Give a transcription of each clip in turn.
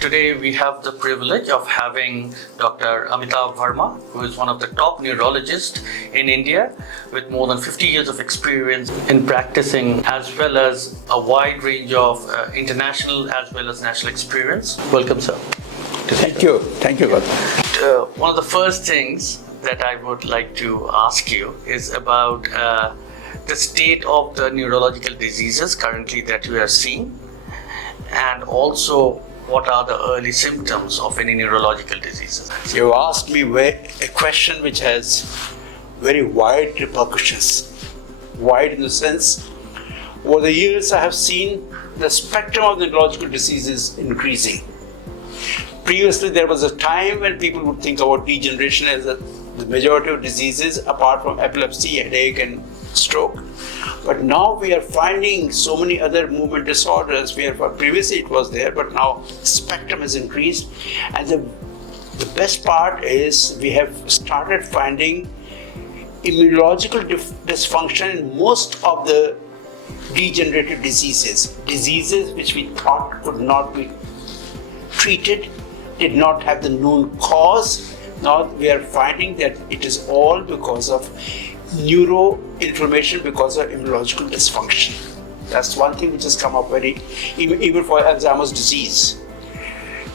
Today we have the privilege of having Dr. Amitabh Varma, who is one of the top neurologists in India with more than 50 years of experience in practicing, as well as a wide range of international as well as national experience. Welcome, sir. Thank you. Thank you, Gautam. One of the first things that I would like to ask you is about the state of the neurological diseases currently that we are seeing, and also what are the early symptoms of any neurological diseases. You asked me a question which has very wide repercussions. Wide in the sense, over the years I have seen the spectrum of neurological diseases increasing. Previously there was a time when people would think about degeneration as the majority of diseases apart from epilepsy, headache and stroke. But now we are finding so many other movement disorders where previously it was there, but now spectrum has increased. And the best part is we have started finding immunological dysfunction in most of the degenerative diseases which we thought could not be treated, did not have the known cause. Now we are finding that it is all because of neuroinflammation, because of immunological dysfunction. That's one thing which has come up even for Alzheimer's disease.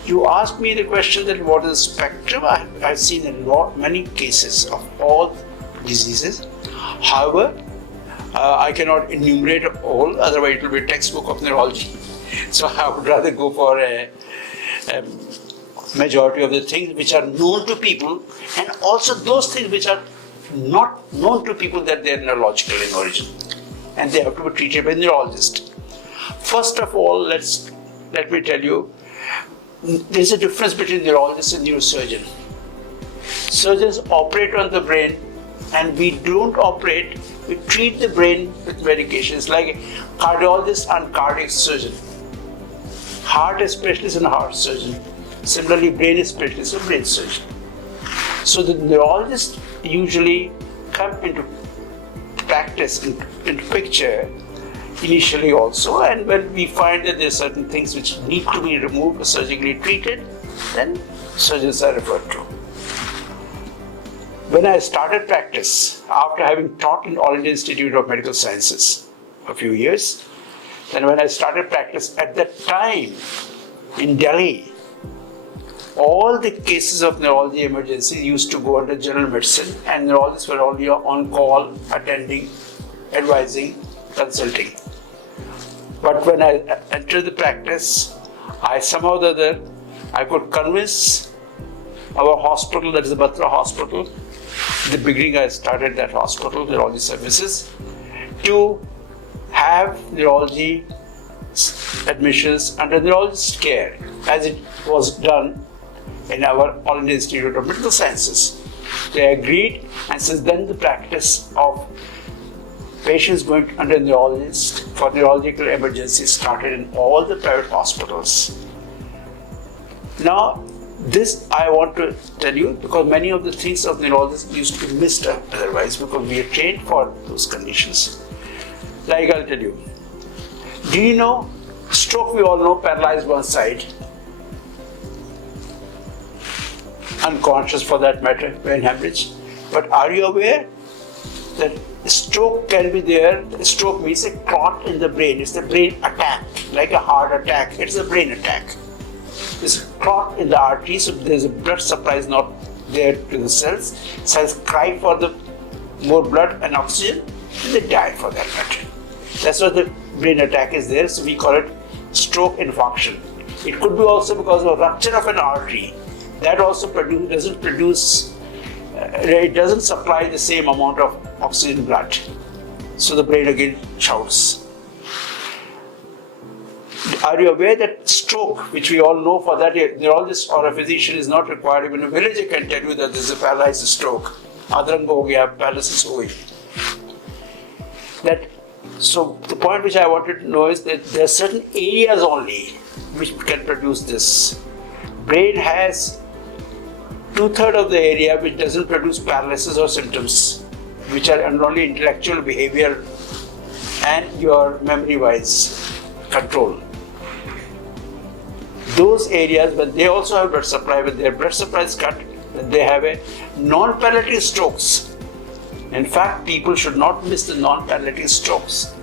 You asked me the question that what is the spectrum. I've seen many cases of all diseases. However, I cannot enumerate all, otherwise it will be a textbook of neurology. So I would rather go for a majority of the things which are known to people, and also those things which are not known to people that they are neurological in origin, and they have to be treated by a neurologist. First of all, let me tell you, there's a difference between neurologist and neurosurgeon. Surgeons operate on the brain, and we don't operate, we treat the brain with medications, like a cardiologist and cardiac surgeon, heart specialist and heart surgeon, similarly brain specialist and brain surgeon. So the neurologist usually come into practice, into picture initially also, and when we find that there are certain things which need to be removed or surgically treated, then surgeons are referred to. When I started practice, after having taught in All India Institute of Medical Sciences a few years, then when I started practice at that time in Delhi, all the cases of neurology emergency used to go under general medicine, and neurologists were only on call, attending, advising, consulting. But when I entered the practice, I somehow or other, I could convince our hospital, that is the Batra Hospital, in the beginning I started that hospital, neurology services, to have neurology admissions under neurologist care, as it was done in our All India Institute of Medical Sciences. They agreed, and since then the practice of patients going under neurologist for neurological emergencies started in all the private hospitals. Now, this I want to tell you because many of the things of neurologists used to be missed otherwise, because we are trained for those conditions. Like I'll tell you, do you know stroke? We all know, paralyzed one side, unconscious for that matter, brain hemorrhage. But are you aware that stroke can be there? Stroke means a clot in the brain. It's the brain attack, like a heart attack. It's a brain attack. There's a clot in the artery, so there's a blood supply is not there to the cells. Cells cry for the more blood and oxygen, and they die for that matter. That's why the brain attack is there, so we call it stroke infarction. It could be also because of a rupture of an artery. That also it doesn't supply the same amount of oxygen blood. So the brain again shouts. Are you aware that stroke, which we all know, for that a neurologist or a physician is not required? Even a villager can tell you that this is a paralysis stroke. Adrang ho gaya, paralysis ho gayi. So the point which I wanted to know is that there are certain areas only which can produce this. Brain has 2/3 of the area which doesn't produce paralysis or symptoms, which are only intellectual, behavior, and your memory-wise control. those areas when they also have blood supply, when their blood supply is cut, then they have a non-palliative strokes. In fact, people should not miss the non-palliative strokes.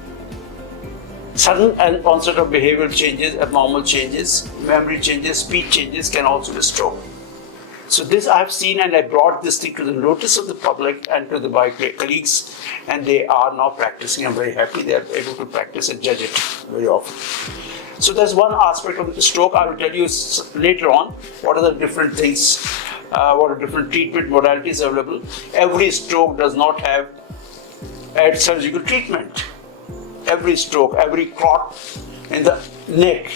Sudden onset of behavioral changes, abnormal changes, memory changes, speech changes can also be stroke. So this I have seen, and I brought this thing to the notice of the public and to my colleagues, and they are now practicing. I'm very happy they are able to practice and judge it very often. So that's one aspect of the stroke. I will tell you later on what are the different things, what are different treatment modalities available. Every stroke does not have a surgical treatment. Every stroke, every clot in the neck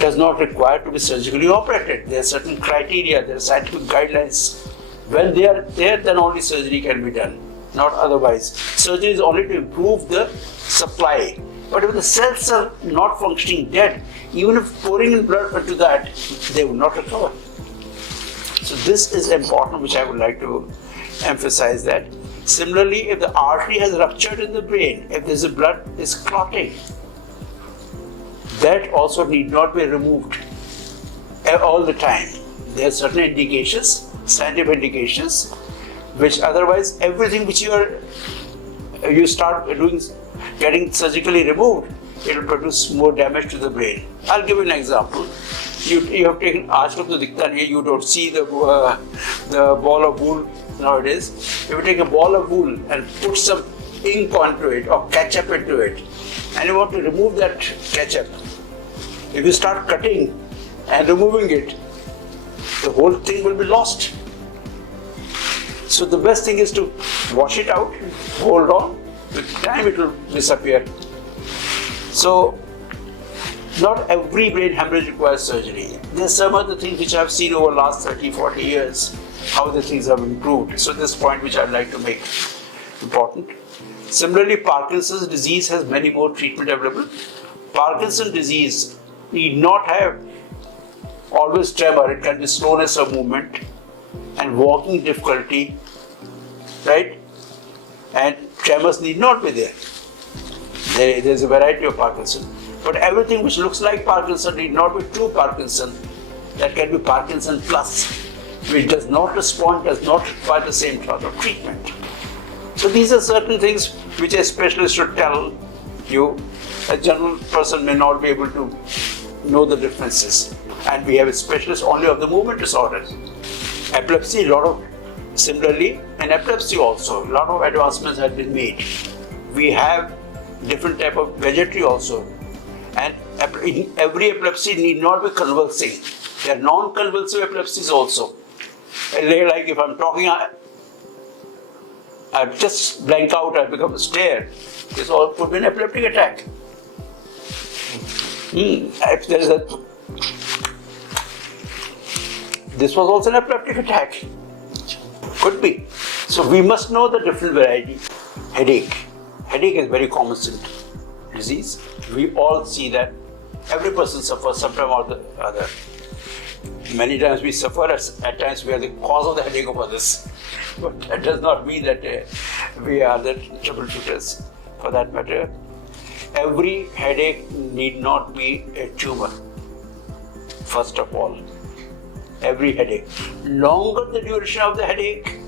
does not require to be surgically operated. There are certain criteria, there are scientific guidelines. When they are there, then only surgery can be done, not otherwise. Surgery is only to improve the supply. But if the cells are not functioning dead, even if pouring in blood into that, they will not recover. So this is important, which I would like to emphasize that. Similarly, if the artery has ruptured in the brain, if there's a blood is clotting, that also need not be removed all the time. There are certain indications, scientific indications, which otherwise everything which you start doing, getting surgically removed, it will produce more damage to the brain. I'll give you an example. You have taken aajkal to dikhta nahi hai, you don't see the ball of wool nowadays. If you take a ball of wool and put some ink onto it or ketchup into it, and you want to remove that ketchup, if you start cutting and removing it, the whole thing will be lost. So the best thing is to wash it out, hold on, with time it will disappear. So not every brain hemorrhage requires surgery. There are some other things which I have seen over the last 30-40 years, how the things have improved. So this point which I'd like to make important. Similarly, Parkinson's disease has many more treatment available. Parkinson's disease need not have always tremor. It can be slowness of movement and walking difficulty, right? And tremors need not be there. There's a variety of Parkinson. But everything which looks like Parkinson need not be true Parkinson. That can be Parkinson plus, which does not respond, does not require the same sort of treatment. So these are certain things which a specialist should tell you. A general person may not be able to know the differences. And we have a specialist only of the movement disorders. Epilepsy, similarly, in epilepsy also, a lot of advancements have been made. We have different type of vegetary also. And every epilepsy need not be convulsing. There are non-convulsive epilepsies also. Like if I'm talking, I just blank out, I become a stare. This all could be an epileptic attack. If there is this was also an epileptic attack. Could be. So we must know the different variety. Headache. Headache is very common symptom. Disease. We all see that. Every person suffers sometime or the other. Many times we suffer, at times we are the cause of the headache of others. But that does not mean that we are the troubleshooters. For that matter, every headache need not be a tumor. First of all, every headache. Longer the duration of the headache,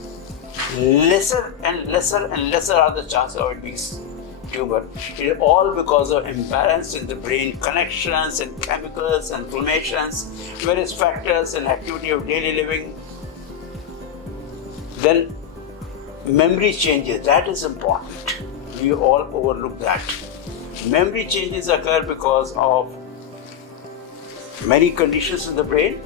lesser and lesser and lesser are the chances of it being tumor. It is all because of imbalance in the brain connections and chemicals and inflammations, various factors and activity of daily living. Then memory changes, that is important. We all overlook that. Memory changes occur because of many conditions in the brain.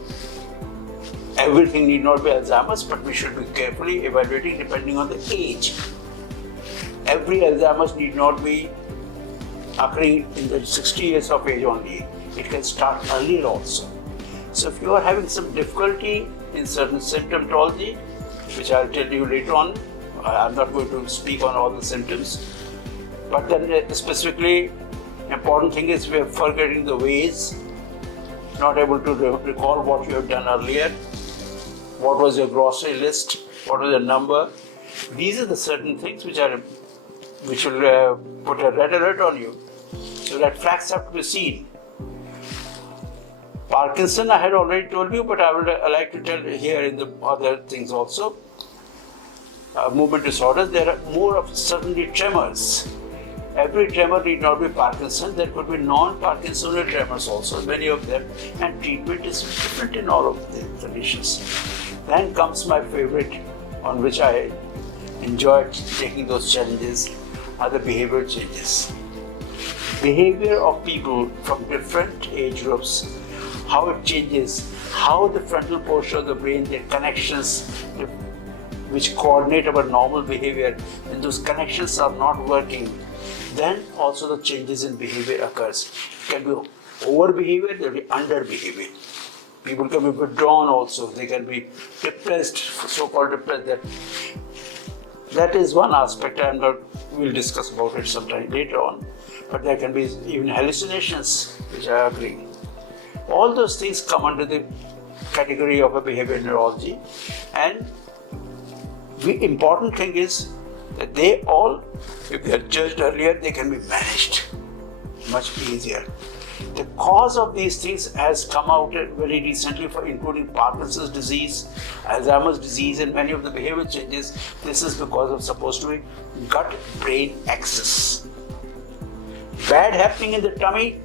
Everything need not be Alzheimer's, but we should be carefully evaluating depending on the age. Every Alzheimer's need not be occurring in the 60 years of age only. It can start earlier also. So if you are having some difficulty in certain symptomatology, which I'll tell you later on, I'm not going to speak on all the symptoms, but then specifically important thing is we are forgetting the ways, not able to recall what you have done earlier, what was your grocery list, what was your number. These are the certain things which will put a red alert on you, so that facts have to be seen. Parkinson, I had already told you, but I would like to tell here in the other things also. Movement disorders, there are more of certainly tremors. Every tremor need not be Parkinson, there could be non-Parkinsonal tremors also, many of them, and treatment is different in all of the conditions. Then comes my favorite, on which I enjoyed taking those challenges, are the behavioral changes. Behavior of people from different age groups, how it changes, how the frontal portion of the brain, the connections which coordinate our normal behavior, when those connections are not working, then also the changes in behavior occurs. It can be over behavior, there will be under behavior. People can be withdrawn also, they can be depressed, so-called depressed. That is one aspect, and we'll discuss about it sometime later on. But there can be even hallucinations which are occurring. All those things come under the category of a behavioral neurology, and the important thing is that they all, if they are judged earlier, they can be managed much easier. The cause of these things has come out very recently, for including Parkinson's disease, Alzheimer's disease, and many of the behavioral changes. This is because of supposed to be gut-brain axis. Bad happening in the tummy,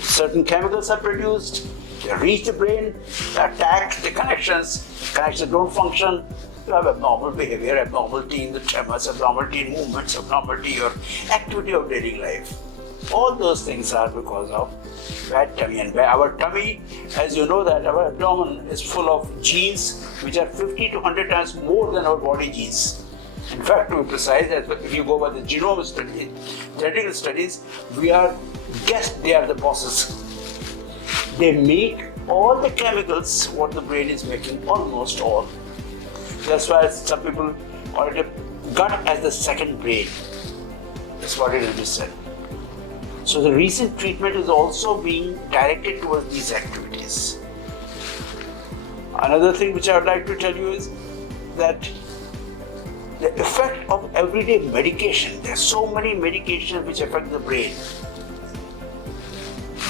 certain chemicals are produced, they reach the brain, they attack the connections don't function. You have abnormal behavior, abnormality in the tremors, abnormality in movements, abnormality or activity of daily life. All those things are because of bad tummy. And our tummy, as you know, that our abdomen is full of genes which are 50 to 100 times more than our body genes. In fact, to be precise, if you go by the genome study, genetical studies, we are guessed they are the bosses. They make all the chemicals what the brain is making, almost all. That's why some people call it a gut as the second brain. That's what it is said. So the recent treatment is also being directed towards these activities. Another thing which I would like to tell you is that the effect of everyday medication, there are so many medications which affect the brain.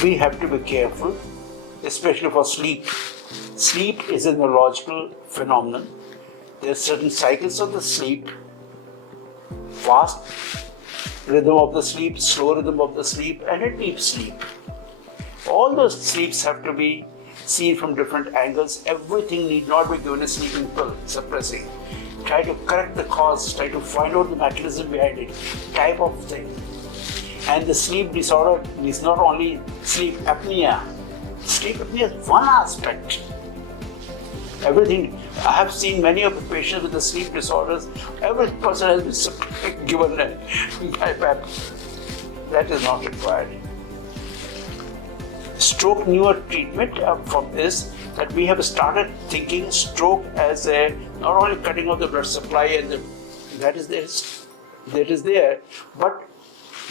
We have to be careful, especially for sleep. Sleep is a neurological phenomenon. There are certain cycles of the sleep, fast rhythm of the sleep, slow rhythm of the sleep, and a deep sleep. All those sleeps have to be seen from different angles. Everything need not be given a sleeping pill, suppressing. Try to correct the cause, try to find out the mechanism behind it, type of thing. And the sleep disorder is not only sleep apnea. Sleep apnea is one aspect. Everything. I have seen many of the patients with the sleep disorders. Every person has been given a BiPAP. That is not required. Stroke newer treatment from this, that we have started thinking stroke as a not only cutting off the blood supply and that is there, but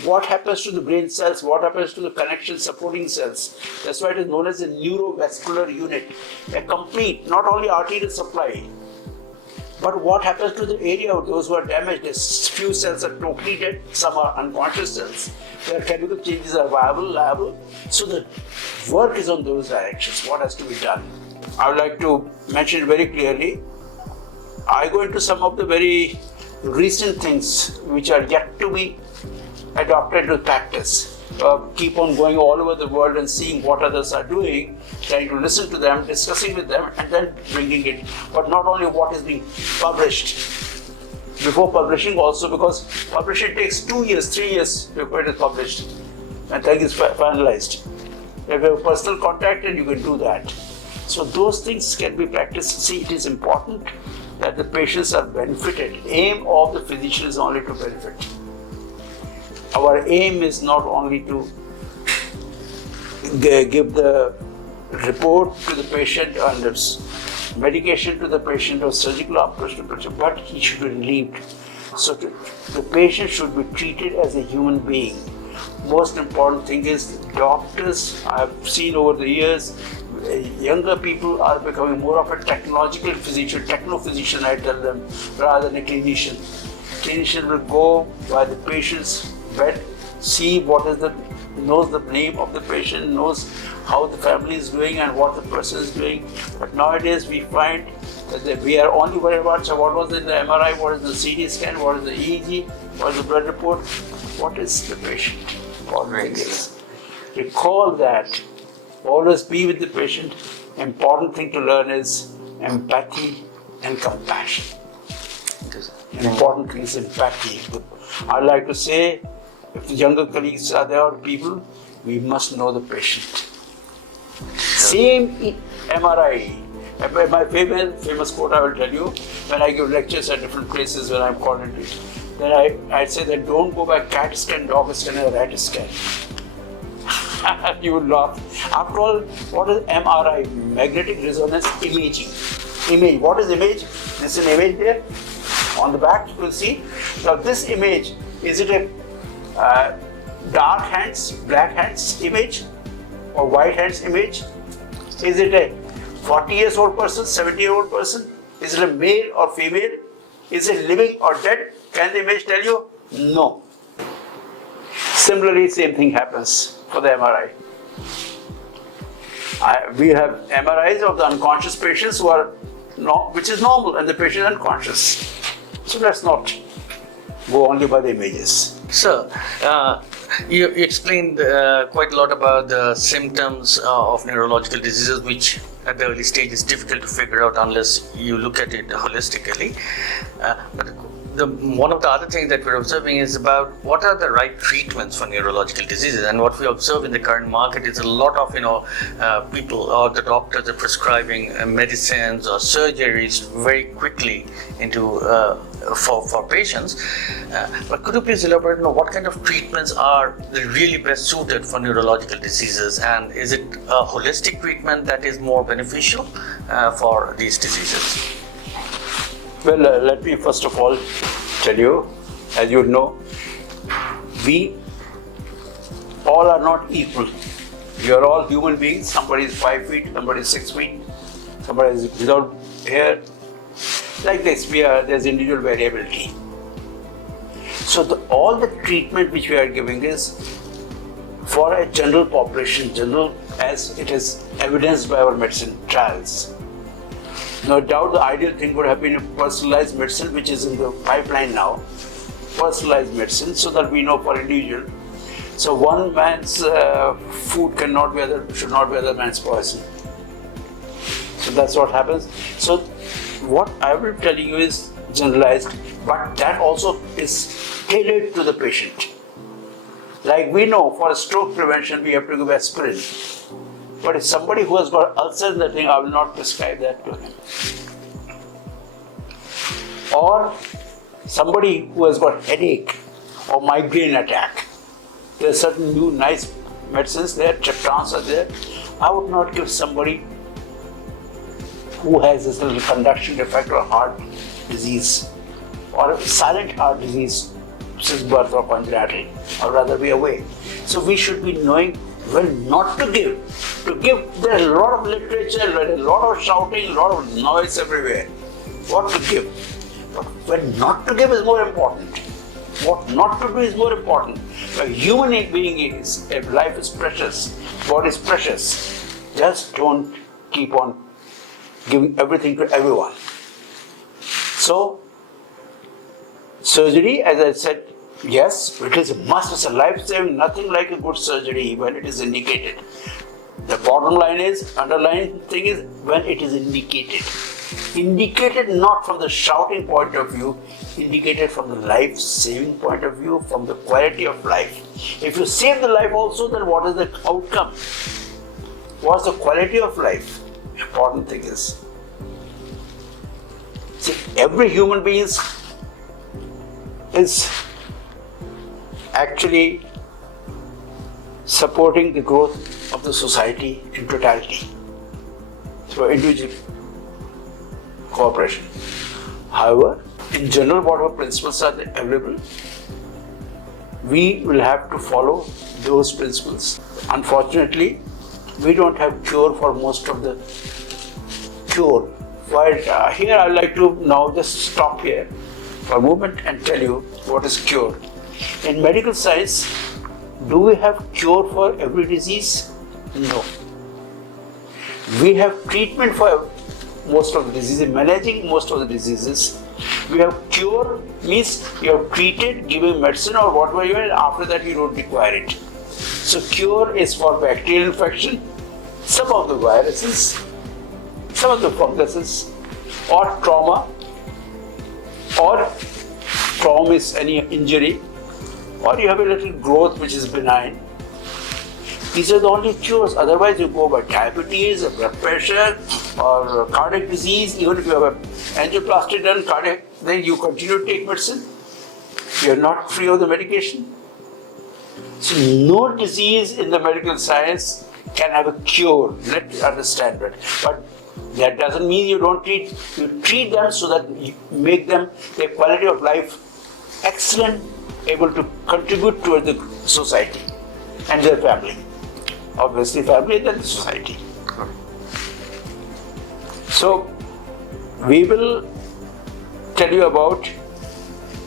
what happens to the brain cells, what happens to the connection supporting cells. That's why it is known as a neurovascular unit, a complete, not only arterial supply, but what happens to the area of those who are damaged. A few cells are totally dead, some are unconscious cells. Their chemical changes are liable. So the work is on those directions, what has to be done. I would like to mention very clearly, I go into some of the very recent things which are yet to be adopted to practice. Keep on going all over the world and seeing what others are doing, trying to listen to them, discussing with them, and then bringing it. But not only what is being published. Before publishing also, because publishing takes 2 years, 3 years before it is published and then it's finalized. If you have personal contact, and you can do that. So those things can be practiced. See, it is important that the patients are benefited. Aim of the physician is only to benefit. Our aim is not only to give the report to the patient and medication to the patient or surgical operation, but he should be relieved. So the patient should be treated as a human being. Most important thing is doctors, I've seen over the years, younger people are becoming more of a technological physician, techno-physician, I tell them, rather than a clinician. Clinician will go by the patient's bed, see what is the knows the name of the patient, knows how the family is doing and what the person is doing. But nowadays we find that we are only worried about what was in the MRI, what is the CT scan, what is the EEG, what is the blood report, what is the patient. Recall that. Always be with the patient. Important thing to learn is empathy and compassion. Important thing is empathy. I like to say, if the younger colleagues are there, people, we must know the patient. Same MRI. My famous quote I will tell you, when I give lectures at different places when I'm called into it, then I say that don't go by CAT scan, dog scan, and rat scan. You will laugh. After all, what is MRI? Magnetic resonance imaging. Image. What is image? This is an image there. On the back, you will see. Now, this image, is it a dark hands, black hands image, or white hands image? Is it a 40 years old person, 70-year-old person? Is it a male or female? Is it living or dead? Can the image tell you? No. Similarly, same thing happens for the MRI. We have MRIs of the unconscious patients which is normal, and the patient is unconscious. So let's not go only by the images. Sir, you explained quite a lot about the symptoms of neurological diseases, which at the early stage is difficult to figure out unless you look at it holistically. But one of the other things that we're observing is about what are the right treatments for neurological diseases. And what we observe in the current market is a lot of people or the doctors are prescribing medicines or surgeries very quickly into for patients. But could you please elaborate on what kind of treatments are really best suited for neurological diseases, and is it a holistic treatment that is more beneficial for these diseases? Well, let me first of all tell you, as you know, we all are not equal. We are all human beings. Somebody is 5 feet, somebody is 6 feet, somebody is without hair. Like this, there's individual variability. So all the treatment which we are giving is for a general population, general as it is evidenced by our medicine trials. No doubt the ideal thing would have been a personalized medicine, which is in the pipeline now. Personalized medicine, so that we know for individual. So one man's food should not be other man's poison. So that's what happens. So what I will tell you is generalized, but that also is tailored to the patient. Like we know for a stroke prevention, we have to give aspirin. But if somebody who has got ulcer in the thing, I will not prescribe that to him. Or somebody who has got headache or migraine attack, there are certain new nice medicines there, triptans are there. I would not give somebody who has this little conduction defect or heart disease or a silent heart disease since birth or congenital. I would rather be away. So we should be knowing when not to give. To give, there is a lot of literature, there is a lot of shouting, a lot of noise everywhere. What to give? But when not to give is more important. What not to do is more important. A human being is, if life is precious, body is precious, just don't keep on giving everything to everyone. So, surgery, as I said, yes, it is a must, it's a life-saving, nothing like a good surgery when it is indicated. The bottom line is, underlying thing is, when it is indicated. Indicated not from the shouting point of view, indicated from the life-saving point of view, from the quality of life. If you save the life also, then what is the outcome? What's the quality of life? Important thing is, see, every human being is actually supporting the growth of the society in totality through individual cooperation. However, in general, whatever principles are available, we will have to follow those principles. Unfortunately, we don't have cure for most of the cure. But here I would like to now just stop here for a moment and tell you what is cure. In medical science, Do we have cure for every disease? No. We have treatment for most of the diseases, managing most of the diseases. We have cure means you have treated, given medicine or whatever you want, after that you don't require it. So cure is for bacterial infection, some of the viruses, some of the funguses, or trauma is any injury, or you have a little growth which is benign. These are the only cures. Otherwise, you go by diabetes, or blood pressure, or cardiac disease. Even if you have an angioplasty done, cardiac, then you continue to take medicine. You are not free of the medication. So, no disease in the medical science can have a cure. Let's understand that. But that doesn't mean you don't treat. You treat them so that you make them their quality of life excellent, able to contribute towards the society and their family. Obviously, family and then the society. So, we will tell you about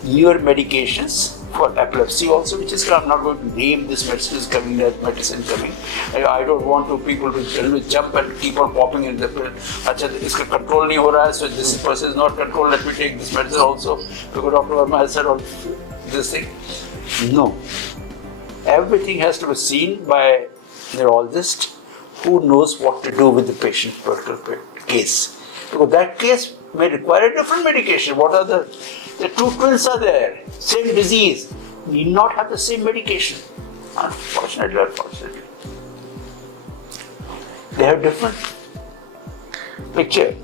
newer medications for epilepsy also, which is, I'm not going to name this medicine is coming, that medicine coming. I don't want people to jump and keep on popping in the pill. Acha, iska control nahi ho raha hai, so this person is not controlled, let me take this medicine also, because Dr. Varma has said all this thing. No. Everything has to be seen by a neurologist who knows what to do with the patient particular case. Because that case may require a different medication. What are the two twins are there, same disease, need not have the same medication. Unfortunately. They have different picture.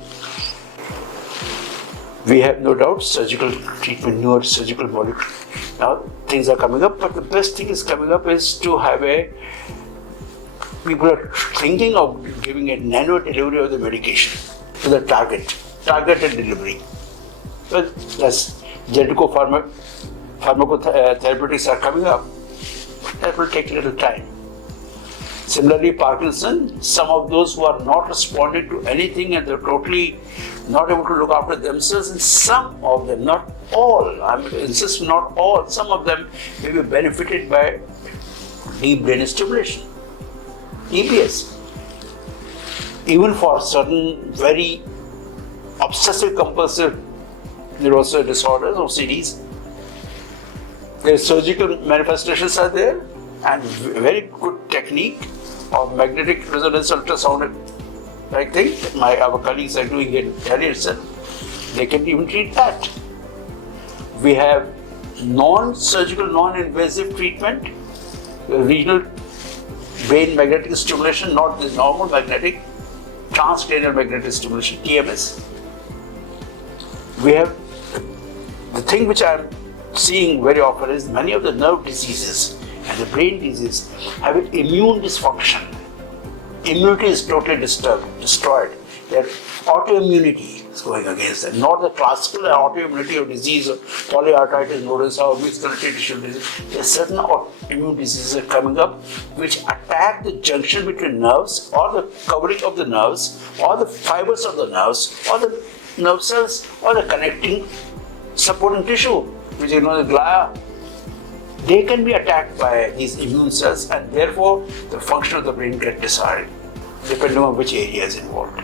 We have no doubt surgical treatment, newer surgical molecule. Now things are coming up, but the best thing is coming up is to have people are thinking of giving a nano delivery of the medication to the targeted delivery. Well, that's genetical pharmacotherapeutics are coming up. That will take a little time. Similarly, Parkinson, some of those who are not responding to anything and they're totally not able to look after themselves, and some of them, not all, I insist not all, some of them may be benefited by deep brain stimulation, EBS. Even for certain very obsessive compulsive neurosis disorders, OCDs, their surgical manifestations are there, and very good technique of magnetic resonance ultrasound like thing our colleagues are doing in Delhi itself. They can even treat that. We have non-surgical, non-invasive treatment, regional brain magnetic stimulation, not the normal magnetic, transcranial magnetic stimulation, TMS. We have the thing which I am seeing very often is many of the nerve diseases and the brain disease have an immune dysfunction. Immunity is totally destroyed. Their autoimmunity is going against them. Not the classical autoimmunity of disease of polyarthritis, notice how muscular tissue disease. There are certain autoimmune diseases are coming up which attack the junction between nerves or the covering of the nerves or the fibers of the nerves or the nerve cells or the connecting supporting tissue, which is known as glia. They can be attacked by these immune cells, and therefore the function of the brain gets disarmed, depending on which area is involved.